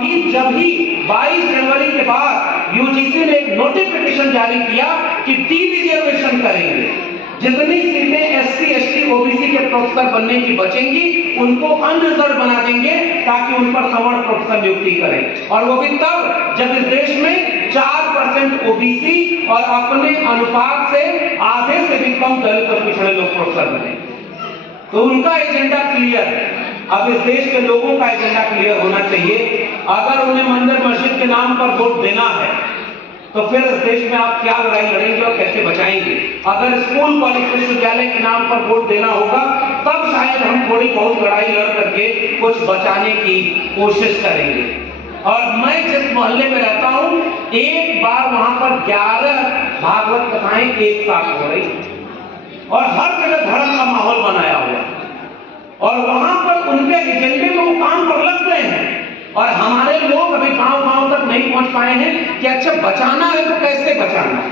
जब ही 22 जनवरी के बाद यूजीसी ने एक नोटिफिकेशन जारी किया कि डी रिजर्वेशन करेंगे, जितनी सीटें एससी एसटी ओबीसी के प्रोफेसर बनने की बचेंगी उनको अनरिजर्व बना देंगे ताकि उन पर सवर्ण प्रोफेसर नियुक्ति करें। और वो भी तब जब इस देश में 4% ओबीसी और अपने अनुपात से आधे से भी कम दलित और पिछड़े लोग प्रोफेसर बने। तो उनका एजेंडा क्लियर है। अब इस देश के लोगों का एजेंडा क्लियर होना चाहिए। अगर उन्हें मंदिर मस्जिद के नाम पर वोट देना है तो फिर इस देश में आप क्या लड़ाई लड़ेंगे और कैसे बचाएंगे? अगर स्कूल कॉलेज विश्वविद्यालय के नाम पर वोट देना होगा तब शायद हम थोड़ी बहुत लड़ाई लड़ करके कुछ बचाने की कोशिश करेंगे। और मैं जिस मोहल्ले में रहता हूं, एक बार वहां पर 11 भागवत कथाएं एक साथ हो रही और हर जगह धर्म का माहौल बनाया हुआ, और वहां पर उनके एजेंडे में वो काम पर लग गए हैं। और हमारे लोग अभी गांव-गांव तक नहीं पहुंच पाए हैं कि अच्छा बचाना है तो कैसे बचाना है।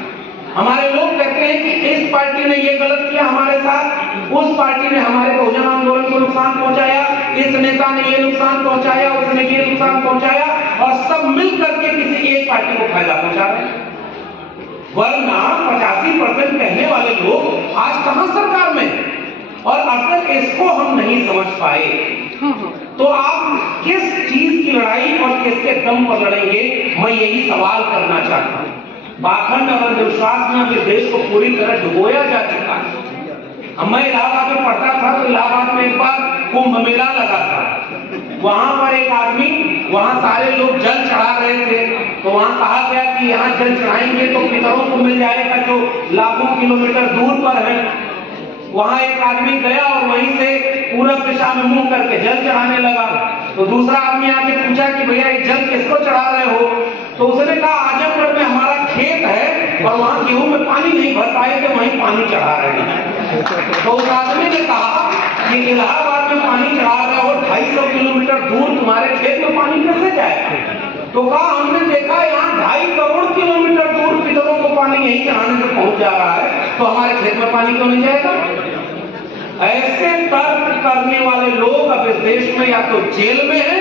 हमारे लोग कहते हैं कि इस पार्टी ने ये गलत किया हमारे साथ, उस पार्टी ने हमारे बहुजन आंदोलन को नुकसान पहुंचाया, इस नेता ने ये नुकसान पहुंचाया, उसने ये नुकसान पहुंचाया, और सब मिल करके किसी एक पार्टी को फायदा पहुंचा रहे हैं। वरना 85% कहने वाले लोग आज कहां सरकार में? और अगर इसको हम नहीं समझ पाए तो आप किस चीज की लड़ाई और किसके दम पर लड़ेंगे? मैं यही सवाल करना चाहता हूं। पाखंड और अंधविश्वास में इस देश को पूरी तरह डुबोया जा चुका है। मैं इलाहाबाद में पढ़ता था तो इलाहाबाद में एक बार कुंभ मेला लगा था। वहां पर एक आदमी, वहां सारे लोग जल चढ़ा रहे थे, तो वहां कहा गया कि यहाँ जल चढ़ाएंगे तो पितरों को मिल जाएगा जो लाखों किलोमीटर दूर पर है। वहां एक आदमी गया और वहीं से पूरब दिशा में मुंह करके जल चढ़ाने लगा। तो दूसरा आदमी आके पूछा कि भैया ये जल किसको चढ़ा रहे हो? तो उसने कहा आजमगढ़ में हमारा खेत है और वहां गेहूं में पानी नहीं भर पाए थे, वहीं पानी चढ़ा रहे हैं। तो उस आदमी ने कहा कि इलाहाबाद में पानी चढ़ा रहे हो, 250 किलोमीटर दूर तुम्हारे खेत में पानी कैसे जाए? तो कहा हमने देखा यहाँ 2.5 करोड़ किलोमीटर दूर पितरों को पानी यहीं चढ़ाने से पहुंच जा रहा है, तो हमारे खेत में पानी क्यों नहीं जाएगा? ऐसे तर्क करने वाले लोग अब इस देश में या तो जेल में हैं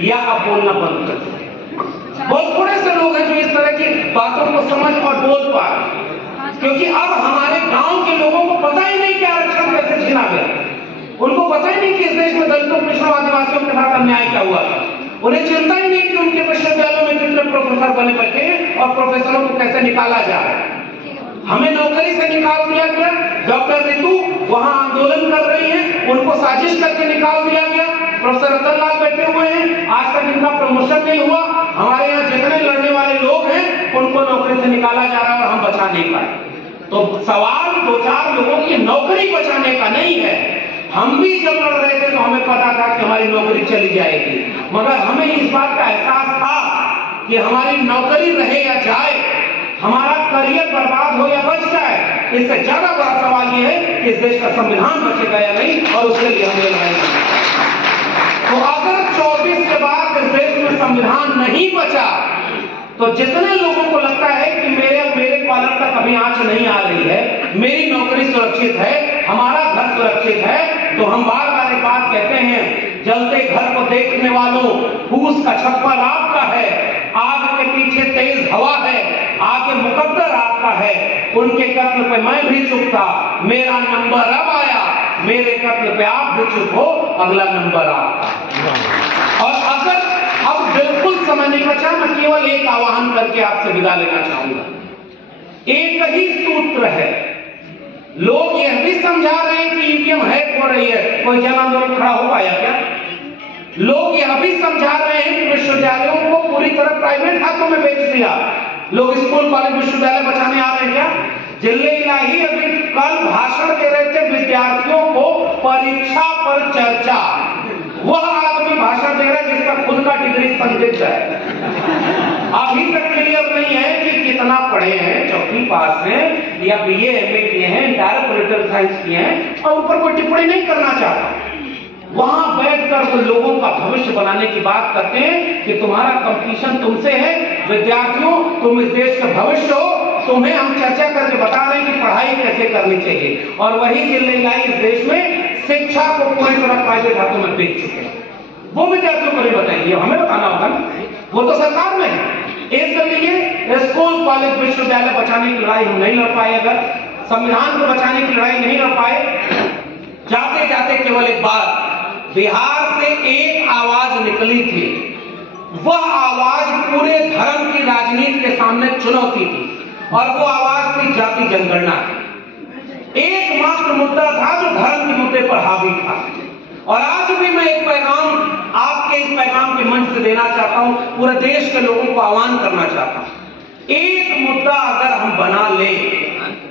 या अब बोलना बंद कर दिए। बहुत थोड़े से लोग हैं जो इस तरह की बातों को समझ और बोल पा रहे, क्योंकि अब हमारे गांव के लोगों को पता ही नहीं कि आरक्षण कैसे छीना गया। उनको पता ही नहीं कि इस देश में दलितों, पिछड़ों, आदिवासियों के साथ अन्याय क्या हुआ था। उन्हें चिंता ही नहीं कि उनके विश्वविद्यालयों में कितने प्रोफेसर बने बैठे और प्रोफेसरों को कैसे निकाला जा रहा है। हमें नौकरी से निकाल दिया गया। डॉक्टर रितु वहां आंदोलन कर रही हैं, उनको साजिश करके निकाल दिया गया। प्रोफेसर रतन लाल बैठे हुए हैं, आज तक इनका प्रमोशन नहीं हुआ। हमारे यहाँ जितने लड़ने वाले लोग हैं उनको नौकरी से निकाला जा रहा है और हम बचा नहीं पाए। तो सवाल 2-4 लोगों की नौकरी बचाने का नहीं है। हम भी जब लड़ रहे थे तो हमें पता था कि हमारी नौकरी चली जाएगी, मगर हमें इस बात का एहसास था कि हमारी नौकरी रहे या जाए, हमारा करियर बर्बाद हो या बच जाए, इससे ज्यादा बड़ा सवाल यह है कि इस देश का संविधान बचेगा या नहीं, और उसके लिए हमें लड़ाई करनी है। तो अगर 24 के बाद इस देश में संविधान नहीं बचा तो जितने लोगों को लगता है कि मेरे कॉलर तक अभी आंच नहीं आ रही है, मेरी नौकरी सुरक्षित है, हमारा घर सुरक्षित है, तो हम बार बार एक बात कहते हैं, जलते घर को देखने वालों, फूस का छप्पर आपका है, आग के पीछे तेज हवा है, आगे मुकद्दर आपका है। उनके कत्ल पे मैं भी चुप था, मेरा नंबर अब आया, मेरे कत्ल पे आप भी चुप हो, अगला नंबर आपका। और अगर अब बिल्कुल समय नहीं बचा, मैं केवल एक आह्वान करके आपसे विदा लेना चाहूंगा। एक ही सूत्र है। लोग यह भी समझा रहे हैं कि ईवीएम हैक हो रही है, कोई जन आंदोलन खड़ा हो पाया क्या? लोग यह भी समझा रहे हैं कि विश्वविद्यालयों को पूरी तरह प्राइवेट हाथों में बेच दिया। लोग स्कूल कॉलेज विश्वविद्यालय बचाने आ रहे हैं क्या? जिले इलाही अभी कल भाषण दे रहे थे विद्यार्थियों को परीक्षा पर चर्चा। वह आदमी भाषण दे रहा है जिसका खुद का डिग्री संदिग्ध है। अभी तक क्लियर नहीं है कि कितना पढ़े हैं, 4वीं पास हैं या बीए एमए किए हैं, डायरेक्ट पॉलिटिकल साइंस किए हैं, और ऊपर कोई टिप्पणी नहीं करना चाहता। वहां बैठकर तो लोगों का भविष्य बनाने की बात करते हैं कि तुम्हारा कंपटीशन तुमसे है। विद्यार्थियों, तुम इस देश का भविष्य हो, तुम्हें हम चर्चा करके बता रहे हैं कि पढ़ाई कैसे करनी चाहिए। और वही जिले इस देश में शिक्षा को पूरी तरह प्राइवेट हाथों में बेच चुके हैं। वो विद्यार्थियों को नहीं बताएंगे, हमें बताना होगा। वो तो सरकार में है। इसलिए स्कूल कॉलेज विश्वविद्यालय बचाने की लड़ाई हम नहीं लड़ पाए, अगर संविधान को बचाने की लड़ाई नहीं लड़ पाए, जाते जाते केवल एक बात, बिहार से एक आवाज निकली थी, वह आवाज पूरे धर्म की राजनीति के सामने चुनौती थी, और वो आवाज थी जाति जनगणना। एकमात्र मुद्दा था जो धर्म के मुद्दे पर हावी था। और आज भी मैं एक पैगाम आपके इस पैगाम के मंच से देना चाहता हूं, पूरे देश के लोगों को आह्वान करना चाहता हूं, एक मुद्दा अगर हम बना ले,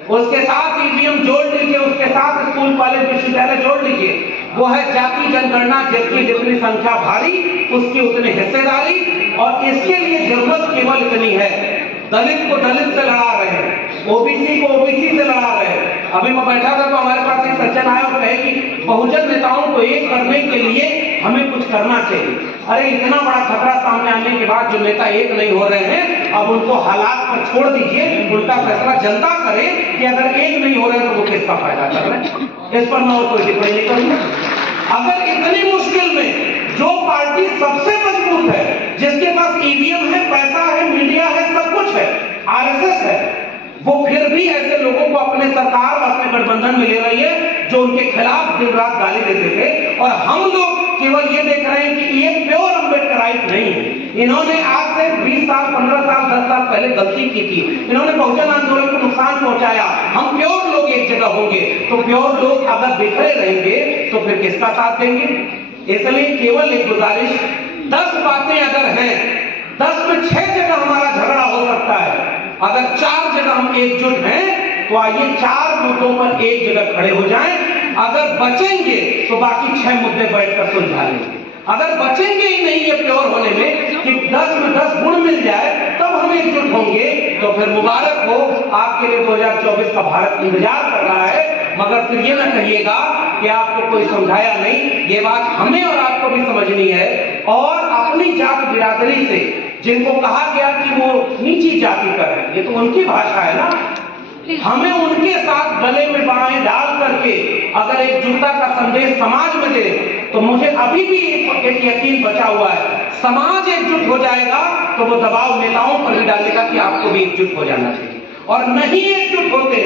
उसके साथ ईवीएम जोड़ लीजिए, उसके साथ स्कूल कॉलेज विश्वविद्यालय जोड़ लीजिए, वो है जाति जनगणना। जिसकी जितनी संख्या भारी उसकी उतनी हिस्सेदारी, और इसके लिए जरूरत केवल इतनी है, दलित को दलित से लड़ा रहे हैं, ओबीसी को ओबीसी से लड़ा रहे हैं। अभी मैं बैठा था तो हमारे पास एक सज्जन आया और कहे कि बहुजन नेताओं को एक करने के लिए हमें कुछ करना चाहिए। अरे इतना बड़ा खतरा सामने आने के बाद जो नेता एक नहीं हो रहे हैं, अब उनको हालात पर छोड़ दीजिए, उनका फैसला जनता करे कि अगर एक नहीं हो रहे हैं तो वो किसका फायदा कर रहे हैं। इस पर मैं और कोई टिप्पणी नहीं करूंगा। अगर इतनी मुश्किल में जो पार्टी सबसे मजबूत है, जिसके पास ईवीएम है, पैसा है, मीडिया है, सब कुछ है, आरएसएस है, वो फिर भी ऐसे लोगों को अपने सरकार और अपने गठबंधन में ले रही है जो उनके खिलाफ दिन रात गाली देते थे, और हम लोग केवल ये देख रहे हैं कि ये प्योर अम्बेडकराइट नहीं है। इन्होंने आज से 20 साल, 15 साल, 10 साल पहले गलती की थी, इन्होंने बहुजन आंदोलन को नुकसान पहुंचाया। हम प्योर लोग एक जगह होंगे तो प्योर लोग अगर बिखरे रहेंगे तो फिर किसका साथ देंगे? इसलिए केवल एक गुजारिश, 10 बातें अगर हैं, 10 में 6 जगह हमारा झगड़ा हो सकता है, अगर 4 जगह हम एकजुट हैं तो आइए 4 मुद्दों पर एक जगह खड़े हो जाएं। अगर बचेंगे तो बाकी 6 मुद्दे बैठकर सुलझा लेंगे। अगर बचेंगे ही नहीं ये प्योर होने में कि 10 में 10 गुण मिल जाए तब हम एकजुट होंगे, तो फिर मुबारक हो, आपके लिए 2024 का भारत इंतजार कर रहा है। मगर फिर ये ना कहिएगा कि आपको कोई समझाया नहीं, ये बात हमें और आपको भी समझनी है। और अपनी जात बिरादरी से जिनको कहा गया कि वो नीची जाति का है, ये तो उनकी भाषा है ना, हमें उनके साथ गले में बाहें डाल करके अगर एकजुटता का संदेश समाज में दे, तो मुझे अभी भी एक यकीन बचा हुआ है, समाज एकजुट हो जाएगा तो वो दबाव नेताओं पर भी डालेगा कि आपको भी एकजुट हो जाना चाहिए। और नहीं एकजुट होते हैं